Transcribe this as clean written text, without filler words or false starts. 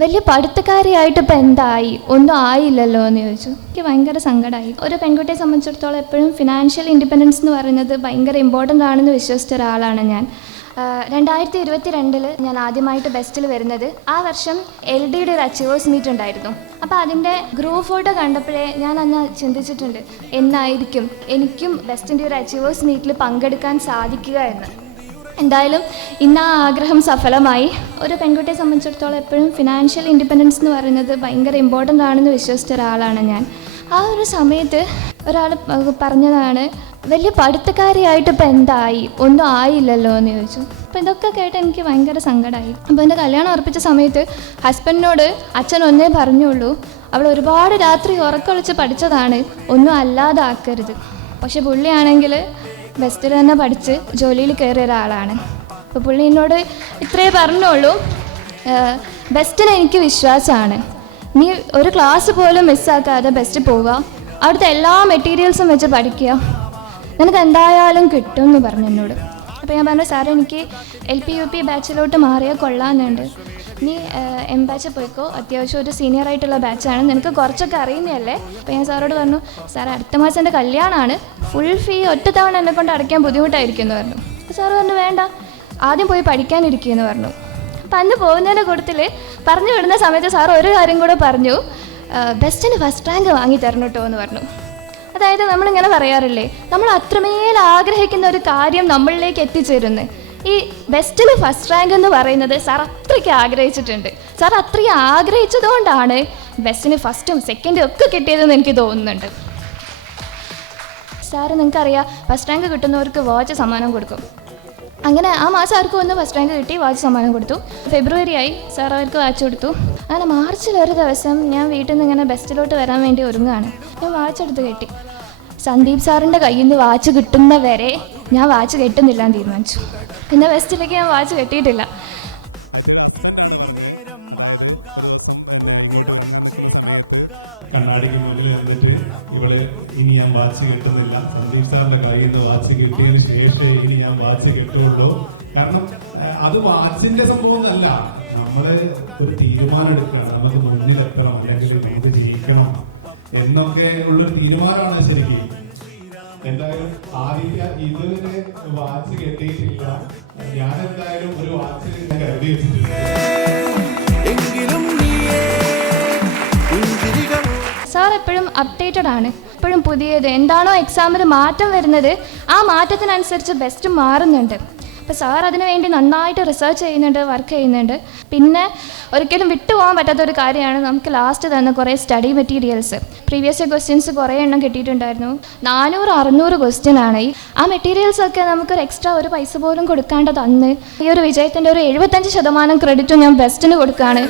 വലിയ പഠിത്തക്കാരിയായിട്ട് ഇപ്പം എന്തായി, ഒന്നും ആയില്ലല്ലോ എന്ന് ചോദിച്ചു. എനിക്ക് ഭയങ്കര സങ്കടമായി. ഒരു പെൺകുട്ടിയെ സംബന്ധിച്ചിടത്തോളം എപ്പോഴും ഫിനാൻഷ്യൽ ഇൻഡിപെൻഡൻസ് എന്ന് പറയുന്നത് ഭയങ്കര ഇമ്പോർട്ടൻ്റ് ആണെന്ന് വിശ്വസിച്ച ഒരാളാണ് ഞാൻ. 2022 ഞാൻ ആദ്യമായിട്ട് ബെസ്റ്റിൽ വരുന്നത്. ആ വർഷം LDയുടെ ഒരു അച്ചീവേഴ്സ് മീറ്റ് ഉണ്ടായിരുന്നു. അപ്പോൾ അതിൻ്റെ ഗ്രൂപ്പ് ഫോട്ടോ കണ്ടപ്പോഴേ ഞാൻ അന്ന് ചിന്തിച്ചിട്ടുണ്ട്, എന്നായിരിക്കും എനിക്കും ബെസ്റ്റിൻ്റെ ഒരു അച്ചീവേഴ്സ് മീറ്റിൽ പങ്കെടുക്കാൻ സാധിക്കുക എന്ന്. എന്തായാലും ഇന്ന് ആ ആഗ്രഹം സഫലമായി. ഒരു പെൺകുട്ടിയെ സംബന്ധിച്ചിടത്തോളം എപ്പോഴും ഫിനാൻഷ്യൽ ഇൻഡിപെൻഡൻസ് എന്ന് പറയുന്നത് ഭയങ്കര ഇമ്പോർട്ടൻ്റ് ആണെന്ന് വിശ്വസിച്ച ഒരാളാണ് ഞാൻ. ആ ഒരു സമയത്ത് ഒരാൾ പറഞ്ഞതാണ്, വലിയ പഠിത്തക്കാരിയായിട്ട് ഇപ്പം എന്തായി, ഒന്നും ആയില്ലല്ലോ എന്ന് ചോദിച്ചു. അപ്പോൾ ഇതൊക്കെ കേട്ട് എനിക്ക് ഭയങ്കര സങ്കടമായി. അപ്പോൾ എൻ്റെ കല്യാണം ഉറപ്പിച്ച സമയത്ത് ഹസ്ബൻഡിനോട് അച്ഛൻ ഒന്നേ പറഞ്ഞുള്ളൂ, അവൾ ഒരുപാട് രാത്രി ഉറക്കൊളിച്ച് പഠിച്ചതാണ്, ഒന്നും അല്ലാതാക്കരുത്. പക്ഷെ പുള്ളിയാണെങ്കിൽ ബെസ്റ്റിൽ തന്നെ പഠിച്ച് ജോലിയിൽ കയറിയ ഒരാളാണ്. അപ്പോൾ പുള്ളി എന്നോട് ഇത്രയേ പറഞ്ഞുള്ളൂ, ബെസ്റ്റിന് എനിക്ക് വിശ്വാസമാണ്, നീ ഒരു ക്ലാസ് പോലും മിസ്സാക്കാതെ ബെസ്റ്റ് പോവുക, അവിടുത്തെ എല്ലാ മെറ്റീരിയൽസും വെച്ച് പഠിക്കുക, നിനക്ക് എന്തായാലും കിട്ടും എന്ന് പറഞ്ഞു എന്നോട്. അപ്പോൾ ഞാൻ പറഞ്ഞു, സാറേ എനിക്ക് LP UP ബാച്ചിലോട്ട് മാറിയാൽ കൊള്ളാമെന്നുണ്ട്, നീ M ബാച്ച് പോയിക്കോ, അത്യാവശ്യം ഒരു സീനിയർ ആയിട്ടുള്ള ബാച്ചാണ്, നിനക്ക് കുറച്ചൊക്കെ അറിയുന്നതല്ലേ. അപ്പോൾ ഞാൻ സാറോട് പറഞ്ഞു, സാർ അടുത്ത മാസം എൻ്റെ കല്യാണമാണ്, ഫുൾ ഫീ ഒറ്റ തവണ എന്നെ കൊണ്ട് അടയ്ക്കാൻ ബുദ്ധിമുട്ടായിരിക്കും എന്ന് പറഞ്ഞു. അപ്പോൾ സാറ് പറഞ്ഞു, വേണ്ട, ആദ്യം പോയി പഠിക്കാനിരിക്കുമെന്ന് പറഞ്ഞു. അപ്പം അന്ന് പോകുന്നതിൻ്റെ കൂട്ടത്തിൽ പറഞ്ഞു വിടുന്ന സമയത്ത് സാർ ഒരു കാര്യം കൂടെ പറഞ്ഞു, ബെസ്റ്റിന് ഫസ്റ്റ് റാങ്ക് വാങ്ങി തരണം കേട്ടോ എന്ന് പറഞ്ഞു. അതായത് നമ്മളിങ്ങനെ പറയാറില്ലേ, നമ്മൾ അത്രമേൽ ആഗ്രഹിക്കുന്ന ഒരു കാര്യം നമ്മളിലേക്ക് എത്തിച്ചേരുന്നു. ഈ ബെസ്റ്റിന് ഫസ്റ്റ് റാങ്ക് എന്ന് പറയുന്നത് സാർ അത്രയ്ക്ക് ആഗ്രഹിച്ചിട്ടുണ്ട്. സാർ അത്രയും ആഗ്രഹിച്ചതുകൊണ്ടാണ് ബെസ്റ്റിന് ഫസ്റ്റും സെക്കൻഡും ഒക്കെ കിട്ടിയതെന്ന് എനിക്ക് തോന്നുന്നുണ്ട്. സാറ് നിങ്ങൾക്കറിയാം, ഫസ്റ്റ് റാങ്ക് കിട്ടുന്നവർക്ക് വാച്ച് സമ്മാനം കൊടുക്കും. അങ്ങനെ ആ മാസം ആർക്കും ഒന്ന് ഫസ്റ്റ് റാങ്ക് കിട്ടി, വാച്ച് സമ്മാനം കൊടുത്തു. ഫെബ്രുവരി ആയി, സാർ അവർക്ക് വാച്ച് കൊടുത്തു. അങ്ങനെ മാർച്ചിൽ ഒരു ദിവസം ഞാൻ വീട്ടിൽ നിന്ന് ഇങ്ങനെ ബെസ്റ്റിലോട്ട് വരാൻ വേണ്ടി ഒരുങ്ങുകയാണ്. ഞാൻ വാച്ച് എടുത്ത് കെട്ടി. സന്ദീപ് സാറിൻ്റെ കയ്യിൽ നിന്ന് വാച്ച് കിട്ടുന്ന വരെ ഞാൻ വാച്ച് കെട്ടുന്നില്ല എന്ന് തീരുമാനിച്ചു. പിന്നെ ബെസ്റ്റിലേക്ക് ഞാൻ വാച്ച് കെട്ടിയിട്ടില്ല. കണ്ണാടിക്ക് മുന്നിൽ നിന്നിട്ട് ഇവള് ഇനി ഞാൻ വാച്ച് കെട്ടുന്നില്ല, സന്ദീപ് സാറിന്റെ കയ്യിൽ നിന്ന് വാച്ച് കിട്ടിയതിന് ശേഷം ഇനി ഞാൻ വാച്ച് കെട്ടുള്ളൂ. കാരണം അത് വാച്ചിന്റെ സംഭവം അല്ല, നമ്മള് ഒരു തീരുമാനം എടുക്കണം, നമുക്ക് മുന്നിലെത്തണം, അല്ലെങ്കിൽ നമുക്ക് ജയിക്കണം എന്നൊക്കെ ഉള്ളൊരു തീരുമാനമാണ് ശരിക്കും. എന്തായാലും ആദിത്യ ഇതുവരെ വാച്ച് കെട്ടിയിട്ടില്ല, ഞാൻ എന്തായാലും ഒരു വാച്ച് കരുതി വെച്ചിട്ടുണ്ട്. സാർ എപ്പോഴും അപ്ഡേറ്റഡ് ആണ്, എപ്പോഴും പുതിയത് എന്താണോ എക്സാമിൽ മാറ്റം വരുന്നത് ആ മാറ്റത്തിനനുസരിച്ച് ബെസ്റ്റ് മാറുന്നുണ്ട്. അപ്പോൾ സാർ അതിനു വേണ്ടി നന്നായിട്ട് റിസർച്ച് ചെയ്യുന്നുണ്ട്, വർക്ക് ചെയ്യുന്നുണ്ട്. പിന്നെ ഒരിക്കലും വിട്ടുപോകാൻ പറ്റാത്തൊരു കാര്യമാണ് നമുക്ക് ലാസ്റ്റ് തന്ന കുറേ സ്റ്റഡി മെറ്റീരിയൽസ്. പ്രീവിയസ് ക്വസ്റ്റ്യൻസ് കുറേ എണ്ണം കിട്ടിയിട്ടുണ്ടായിരുന്നു, 400-600 ക്വസ്റ്റ്യൻ ആണ്. ആ മെറ്റീരിയൽസൊക്കെ നമുക്കൊരു എക്സ്ട്രാ ഒരു പൈസ പോലും കൊടുക്കാണ്ട് തന്ന് ഈ ഒരു വിജയത്തിൻ്റെ ഒരു 75% ക്രെഡിറ്റും ഞാൻ ബെസ്റ്റിന് കൊടുക്കുകയാണ്.